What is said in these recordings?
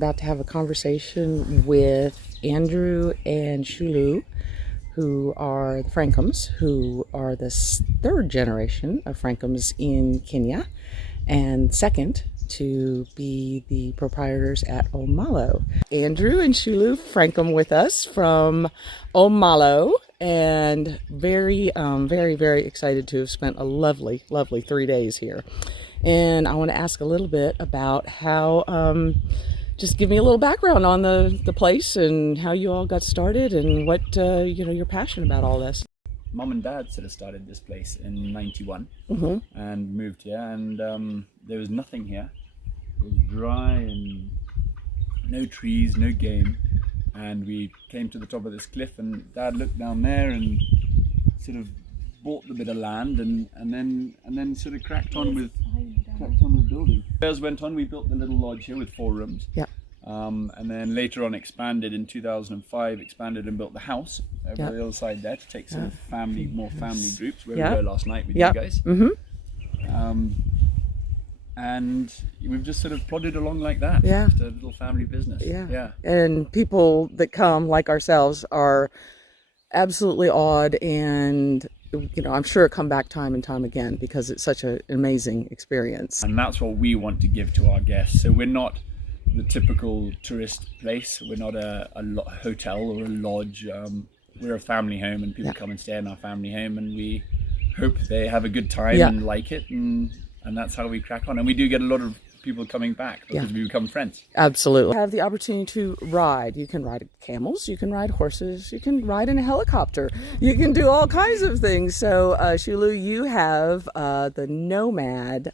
about to have a conversation with Andrew and Chyulu, who are the Francombes, who are the third generation of Francombes in Kenya, and second to be the proprietors at Malo. Andrew and Chyulu Francombe with us from Malo, and very excited to have spent a lovely 3 days here. And I want to ask a little bit about how, just give me a little background on the place and how you all got started and what, you're passionate about all this. Mum and Dad sort of started this place in '91 and moved here, and there was nothing here. It was dry and no trees, no game, and we came to the top of this cliff, and Dad looked down there and sort of bought the bit of land and then sort of cracked on with building. As went on, we built the little lodge here with 4 rooms. Yeah. And then later on expanded in 2005, expanded and built the house over the other side there to take sort of more family groups, where we were last night with you guys. And we've just sort of plodded along like that. Yeah. Just a little family business. Yeah. And people that come, like ourselves, are absolutely awed, and I'm sure come back time and time again because it's such an amazing experience. And that's what we want to give to our guests. So we're not the typical tourist place. We're not a hotel or a lodge. We're a family home, and people come and stay in our family home, and we hope they have a good time and like it, and that's how we crack on. And we do get a lot of people coming back because we become friends. Absolutely. Have the opportunity to ride. You can ride camels, you can ride horses, you can ride in a helicopter, you can do all kinds of things. So Chyulu, you have the nomad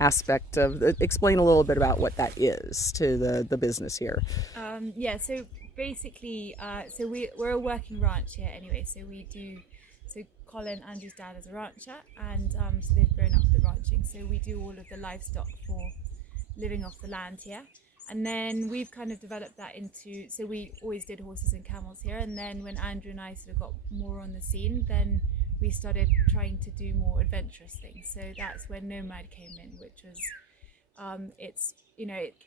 aspect of explain a little bit about what that is to the business here. So basically we're a working ranch here anyway, so Colin, Andrew's dad, is a rancher, and so they've grown up with ranching, so we do all of the livestock for living off the land here. And then we've kind of developed that into, so we always did horses and camels here, and then when Andrew and I sort of got more on the scene, then we started trying to do more adventurous things. So that's when Nomad came in, which was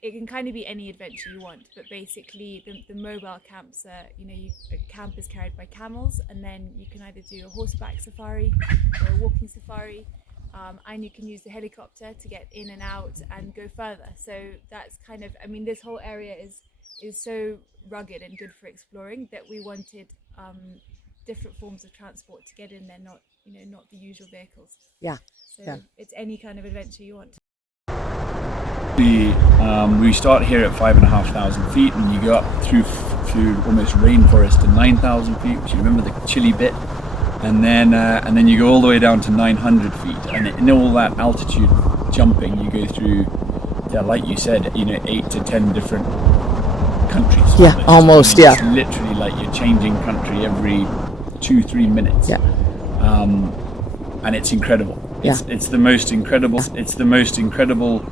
it can kind of be any adventure you want, but basically the mobile camps are, a camp is carried by camels, and then you can either do a horseback safari or a walking safari, and you can use the helicopter to get in and out and go further. So that's kind of, this whole area is so rugged and good for exploring that we wanted different forms of transport to get in there, not the usual vehicles. So it's any kind of adventure you want. We start here at 5,500 feet, and you go up through almost rainforest to 9,000 feet, which you remember the chilly bit, and then you go all the way down to 900 feet, and in all that altitude jumping, you go through, like you said, 8 to 10 different countries. Yeah, almost. It's literally like you're changing country every 2-3 minutes. Yeah. And it's incredible. It's the most incredible. It's the most incredible.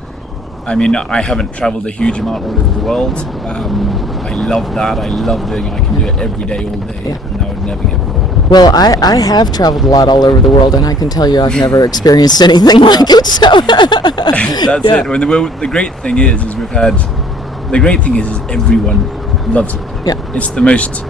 I haven't traveled a huge amount all over the world. I love that. I love doing it. I can do it every day, all day, and I would never get bored. Well, I have traveled a lot all over the world, and I can tell you I've never experienced anything like it. So that's it. When the great thing is everyone loves it. Yeah. It's the most.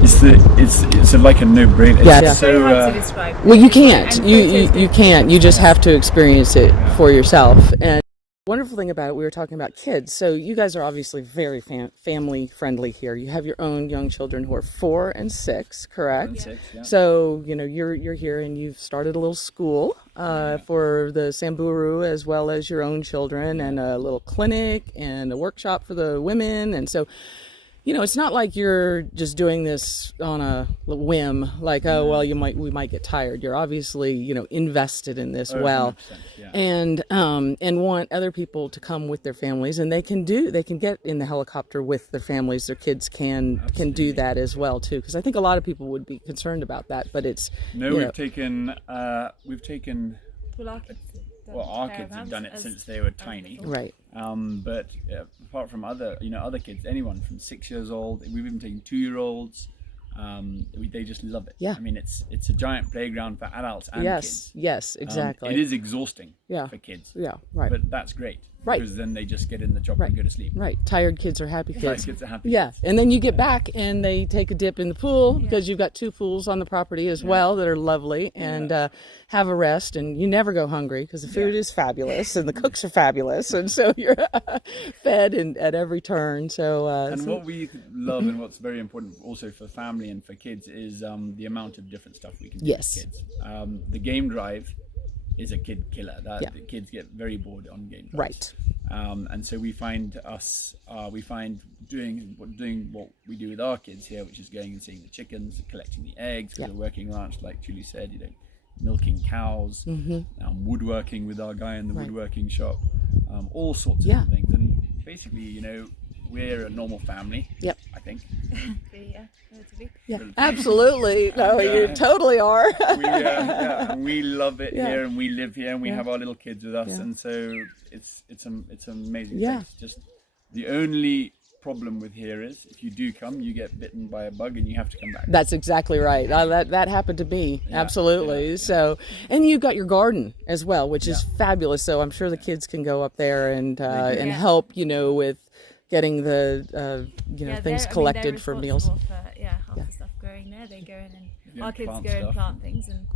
It's like a no-brainer. It's so hard to describe. Well, you can't. You can't. You just have to experience it for yourself. And the wonderful thing about it, we were talking about kids. So you guys are obviously very family friendly here. You have your own young children who are 4 and 6, correct? 4 and 6, yeah. So you're here, and you've started a little school for the Samburu as well as your own children, and a little clinic and a workshop for the women, and so. It's not like you're just doing this on a whim, like, we might get tired. You're obviously, invested in this well, and want other people to come with their families, and they can get in the helicopter with their families. Their kids can do that as well too, because I think a lot of people would be concerned about that, but it's we've taken. Well, our kids have done it since they were tiny, right? But apart from other kids, anyone from 6 years old, we've even taken 2-year-olds. They just love it. Yeah. It's a giant playground for adults and kids. Yes, exactly. It is exhausting for kids. Yeah, right. But that's great. Right. Because then they just get in the chopper and go to sleep. Right. Tired kids are happy kids. Tired kids are happy Yeah. kids. And then you get back and they take a dip in the pool because you've got 2 pools on the property as well that are lovely, and have a rest, and you never go hungry because the food is fabulous and the cooks are fabulous, and so you're fed at every turn. So And what we love and what's very important also for family and for kids is the amount of different stuff we can do with kids. The game drive is a kid killer. The kids get very bored on game drives. Right. And so we find doing what we do with our kids here, which is going and seeing the chickens, collecting the eggs, because we're working ranch, like Chyulu said, milking cows, woodworking with our guy in the woodworking shop, all sorts of different things. And basically, we're a normal family. Yep. I think. Relatively. Yeah, absolutely. No, you totally are. And we love it here, and we live here, and we have our little kids with us, and so it's an amazing place. Just the only problem with here is if you do come, you get bitten by a bug and you have to come back. That's exactly right. That happened to me. Absolutely. So, and you've got your garden as well, which is fabulous. So I'm sure the kids can go up there and help, with getting the things collected for meals. Half the stuff growing there, they go in and our kids go and plant things, and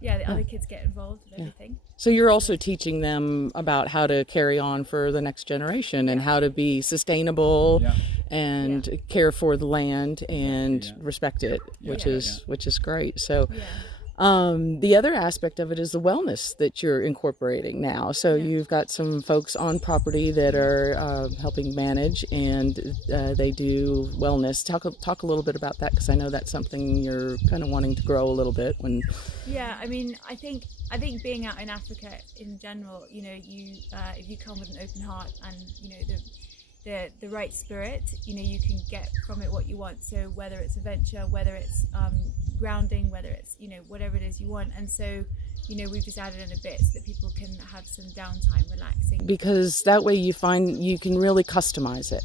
the other kids get involved with everything. So you're also teaching them about how to carry on for the next generation and how to be sustainable and care for the land and respect it, which is great. So. The other aspect of it is the wellness that you're incorporating now. So you've got some folks on property that are helping manage, and they do wellness. Talk a little bit about that, because I know that's something you're kind of wanting to grow a little bit. I think being out in Africa in general, if you come with an open heart and the right spirit, you can get from it what you want. So whether it's adventure, whether it's grounding, whether it's whatever it is you want, and so we've just added in a bit so that people can have some downtime, relaxing. Because that way you find you can really customize it.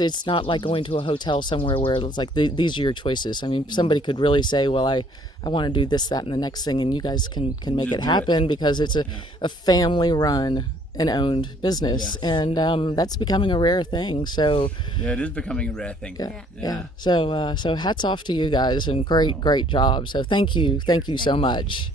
It's not like going to a hotel somewhere where it's like these are your choices. I mean, somebody could really say, well, I want to do this, that, and the next thing, and you guys can make it happen because it's a family run and owned business, and that's becoming a rare thing. So it is becoming a rare thing. So hats off to you guys, and great job. So thank you so much.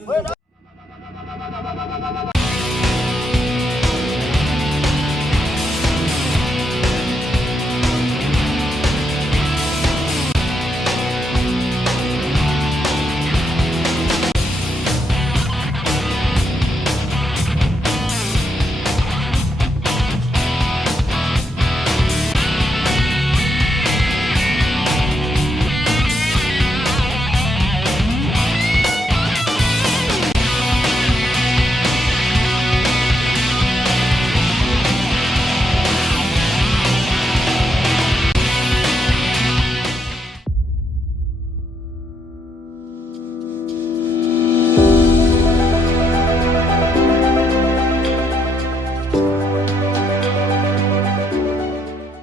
Hello.